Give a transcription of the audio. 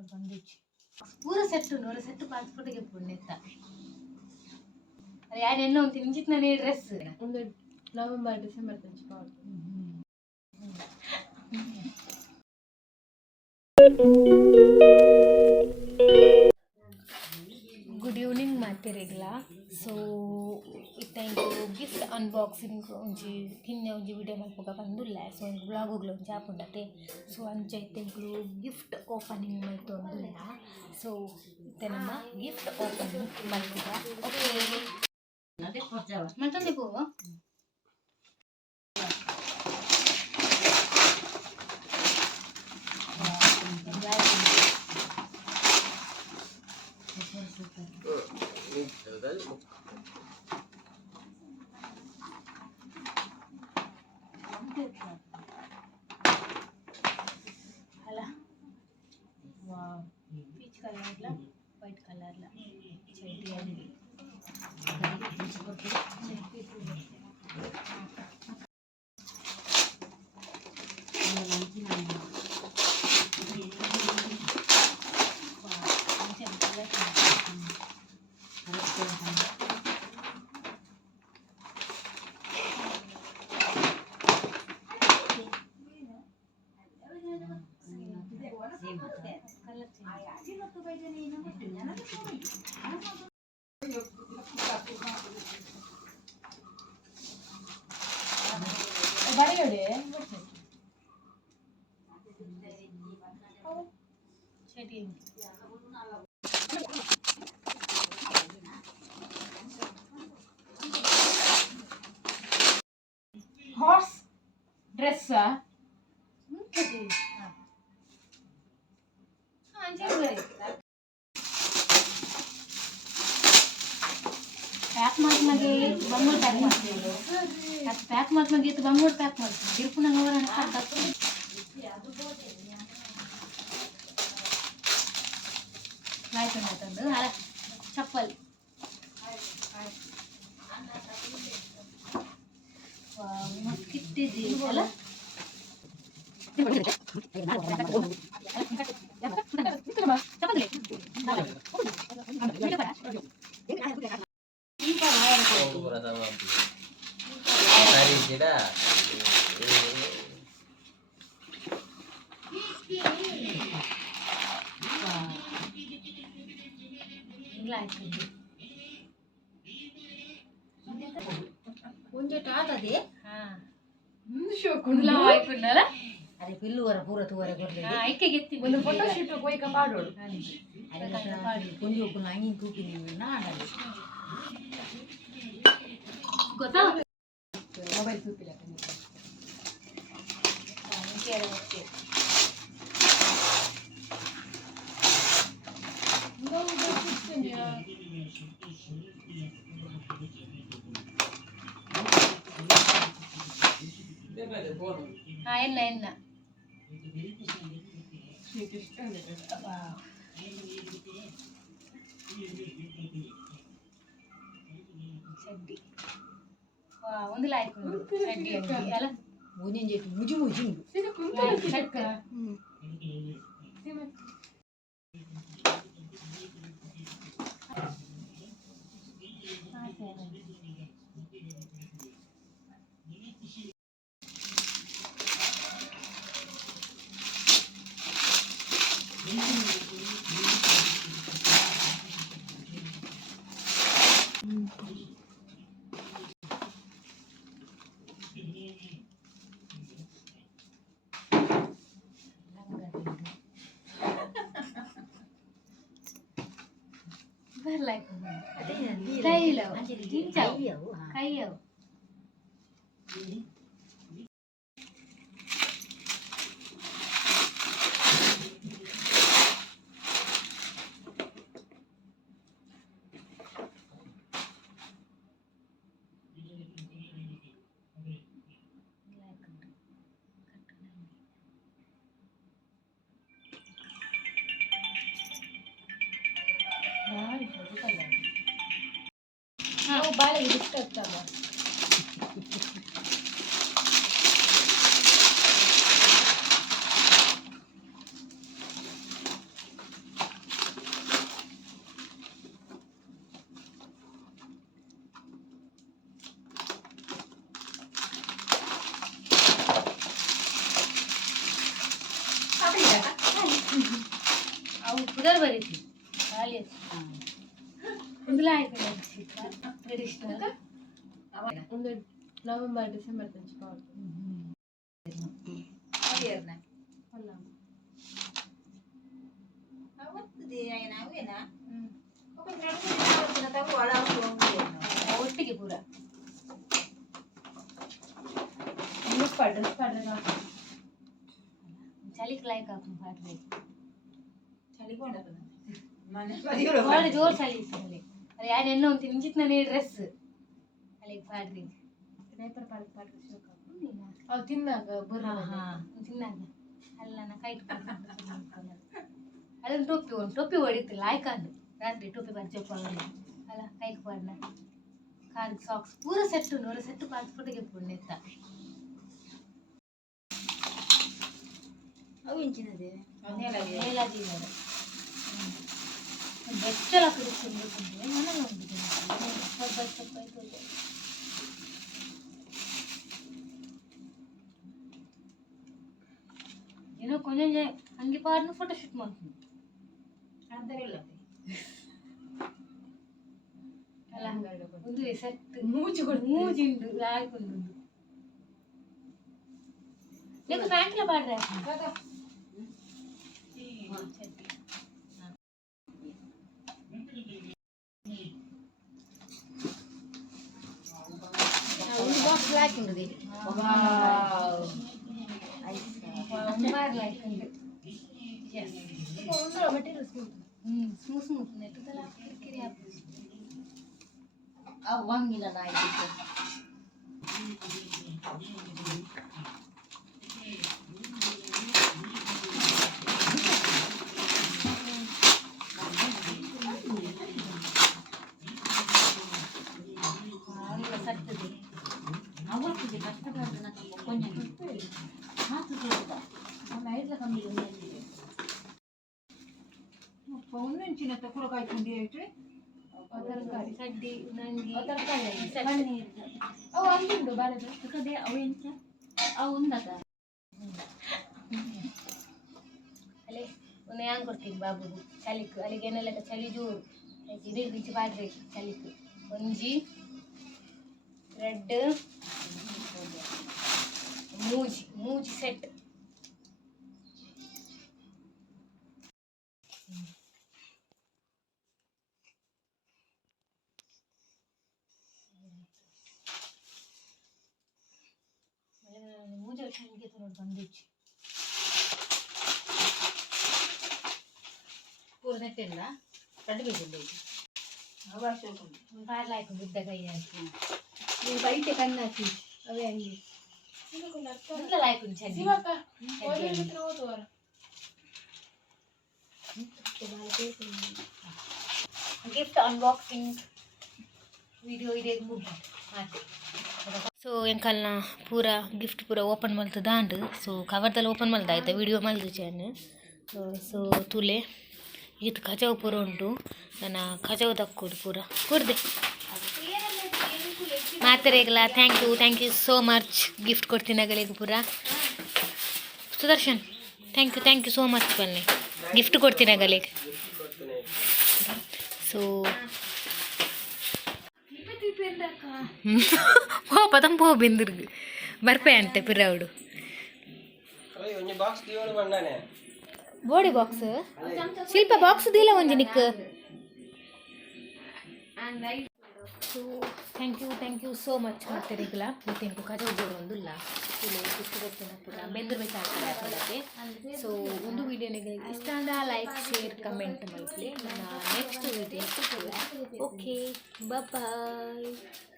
पूरा सेट नोर set passport के पुण्यता अरे यार ఎన్నో తింజిట్న నీ డ్రెస్ ಒಂದು ನವೆಂಬರ್ ಡಿಸೆಂಬರ್ ತೆಂಚಿಕೊಂಡು गुड इवनिंग मातेरेगला सो इतना गिफ्ट अनबॉक्सिंग किन्ने वीडियो मल्पोगा बंदुल्ल सो ब्लॉग चापुंडते सो अंचैते गिफ्ट ओपनिंग मल्तोंदुल्ल सो इत्ते नम्म गिफ्ट ओपनिंग मल्पोगा ओके मल्तोंदे पो peach colour white colour horse dress pack ಮಗೆ ಬಂಗೋಳ ಪ್ಯಾಕ್ ಮಾಡ್ತೀವಿ ಅದು ಪ್ಯಾಕ್ ಮಗೆ ಇದು ಬಂಗೋಳ ಪ್ಯಾಕ್ ಮಾಡ್ತೀವಿ ತಿರುಪು ನಂಗೆ ಅವರ ಅನ್ಕೊಂಡು लाइट मातंदु अला चप्पल वाव मस्त किट्टिदे अला अरे पिल्लू वर पूरा तुवरे करले ऐके ಗೆತ್ತಿ ಒಂದು ಫೋಟೋ ಶೂಟ್ ಹೋಯ್ಕ ಪಾಡೋಡು ಅರೆ ಕುಂಜು ಕುನ ಅಂಗಿ ಕೂಪಿ ನೀವು ನಾಡಲಿ ಗೊತ್ತಾ ಮೊಬೈಲ್ ಕೂಪಿಲ್ಲ ಕೇಳ ಓಕೆ ನೋ ಗೊತ್ತಿಲ್ಲ हाँ एन्ना एन्ना चड्डी वाह ಒಂದು ಲೈಕ್ ಉಂಟು ಚಡ್ಡಿ ಅಂಗಿ ಅಲ್ಲ ಓನಿಂಜೆ ಮುಜು ಮುಜು ಸಿದು ಕುಂತ ಚಕ್ಕ like style kayo ಬಾಳೆ ಇಷ್ಟ ಆಗ್ತದ ಸುಧಾರ ಬರೀತಿ ಖಾಲಿ ಒಂದುಲ ಆಯ್ತು ಟ್ರೆಡಿಷನಲ್ ಒಂದು ನವೆಂಬರ್ ಡಿಸೆಂಬರ್ ತಂಚ ಅಲ್ಲ ಒಟ್ಟಿಗೆ ಪೂರ ಚಳಿಗೆ ಲೈಕ್ ಹಾಕು ಪಾಡ್ರೆ ಜೋರ್ ಚಳಿ ಇರ್ತದೆ ಅದು ಯಾರು ಎಣ್ಣೆ ಉಂಟು ನಿಂಚಿತ್ ನಾನು ಡ್ರೆಸ್ ಅಲ್ಲಿಗೆ ಪಾಡ್ರಿ ಅವು ತಿನ್ನಾಗ ತಿನ್ನಾಗ ಅಲ್ಲ ನಾ ಕೈ ಅದನ್ನು ಟೊಪ್ಪಿ ಹೊಡಿತಿಲ್ಲ ಆಯ್ಕಾಂಡು ರಾತ್ರಿ ಟೊಪ್ಪಿ ಬಂದು ಚೊಪ್ಪಾಗ ಅಲ್ಲ ಕೈಗೆ ಪಾಡ್ನ ಕಾರ್ ಸಾಕ್ಸ್ ಪೂರ ಸೆಟ್ ಉಂಡು ಅವರ ಸೆಟ್ ಪಾಸ್ಪೋರ್ಟಿಗೆ ಪುಣ್ಯ ಎತ್ತ ಅವು ಇಂಚಿನದೆ ಮೇಲಾದಿ ಬೆಚ್ಚಲ ಕುಡಿಸ್ಕೊಂಡು ನನಗೆ ಹೋಗಿದ್ದೀನಿ ಸ್ವಲ್ಪ ಆಯ್ತು ಏನೋ ಕೊಂಚ ಹಂಗೆ ಪಾಡ್ನು ಫೋಟೋ ಶೂಟ್ ಮಾಡ್ತೀನಿ ಅಲ್ಲ ಒಂದು ಸೆಟ್ ಮೂಜಿಂಡು ಆಯ್ಕೊಂಡು ನೀವು ಬ್ಯಾಂಕ್ಲ ಪಾಡ್ರೆ ಒಂದು ಬಾಕ್ಸ್ ಹಾಕಿಂಡ್ರಿ ಸ್ಮೂತ್ ನೆಟ್ಟದಲ್ಲ ಕಿರಿಕಿರಿ ಆಗ್ತದೆ wangiಲ್ಲ ಆಯ್ತು ಸತ್ತದೆ ಅವತ್ತಿಗೆ ಕಷ್ಟಪಟ್ಟು ನನಗೆ ಕೊಂಚ ಮಾತು ಕೇಳಿದ ಐಟ್ಲ ಕಮ್ಮಿ ಒಂದಿಂಚಿನ ತಕೊಳ ಕಾಯ್ಕೊಂಡು ಹೇಳ್ರಿ ತರಕಾರಿ ಕಡ್ಡಿ ನಂಗಿ ಅವು ಅಲ್ಲಿಂದು ಬಾಳದ ಅದೇ ಅವು ಎಂತ ಅವು ಉಂದಕ ಅಲ್ಲೇ ಒಂದು ಹ್ಯಾಂಗ್ ಕೊಡ್ತೀನಿ ಬಾಬುದು ಚಳಿಕ್ ಅಲ್ಲಿಗೆ ಏನೆಲ್ಲ ಚಳಿ ಜೋರು ನೀರು ಬಿಚ್ಚಿ ಬಾಡ್ರಿ ಚಳಿಕ್ ಒಂಜಿ ರೆಡ್ ಮೂಜಿ ಸೆಟ್ ಮೂಜಿ ವರ್ಷ ಹಂಗೆ ನೋಡಿ ಬಂದಿಚ್ಚು ಪೂರ ನೆಟ್ಟಿಲ್ಲ ಕಡ್ಡು ಬೇಕಿಲ್ಲ ಪಾರ್ಲ ಹಾಕೊಂಡು ಇದ್ದ ಕೈ ಹಾಕಿ ನೀವು ಬೈಟೆ ಕಣ್ಣು ಹಾಕಿ ಅವೇ ಹಂಗೆ ಒಂದಲ್ಲ ಹಾಕೊಂಡು ಚಳಿ ಓದುವರ ಗಿಫ್ಟ್ ಅನ್ಬಾಕ್ಸಿಂಗ್ ವಿಡಿಯೋ ಇದೆ ಮುಗಿ ಮತ್ತೆ ಸೊ ಎಂಕಲ್ನ ಪೂರ ಗಿಫ್ಟ್ ಪೂರ ಓಪನ್ ಮಲ್ತು ದಾಂಡು ಸೊ ಕವರ್ದಲ್ಲಿ ಓಪನ್ ಮಲ್ದ ಆಯ್ತಾ ವಿಡಿಯೋ ಮಲ್ದು ಚೇನ್ ಸೊ ತುಲೆ ಇದು ಖಜಾವು ಪೂರ ಉಂಟು ನನ್ನ ಖಜಾವು ತಕ್ಕೊಡು ಪೂರ ಕೊಡ್ದೆ ಮಾತರೆಗಲ thank you so much gift ಕೊಡ್ತೀನಿ ಅಗಳಿಗೆ ಪೂರ Sudarshan thank you so much ಬನ್ನಿ ಗಿಫ್ಟ್ ಕೊಡ್ತೀನಿ ಅಗಳಿಗೆ ಸೊ ಪದಂ ಪೋ ಬೆಂದಿರ್ಗು ಬರ್ಪೆ ಅಂತೆ ಪಿರವಡು ಬೋಡಿ ಬಾಕ್ಸ್ ಶಿಲ್ಪ ಬಾಕ್ಸ್ ದಿಲ್ಲ ಒಂಜಿ ನಿಕ್ ಸೊ ಥ್ಯಾಂಕ್ ಯು ಸೋ ಮಚ್ ಮತ್ತೆ ರೆಗ್ಯುಲ ಮತ್ತೆ ಇಂಕು ಕಜ ಉದ್ಯೋಗ ಒಂದಿಲ್ಲ ಇಲ್ಲಿ ಇಷ್ಟು ಗೊತ್ತಿನ ಪುರ ಬೆಂದ್ರ ಬೇಕಾಗ್ತದೆ ಸೊ ಒಂದು ವಿಡಿಯೋ ನಿಮಗೆ ಇಷ್ಟ ಅಂದ ಲೈಕ್ ಶೇರ್ ಕಮೆಂಟ್ ಮಾಡಿ ನನ್ನ ನೆಕ್ಸ್ಟ್ ವಿಡಿಯೋ ಓಕೆ ಬಾಯ್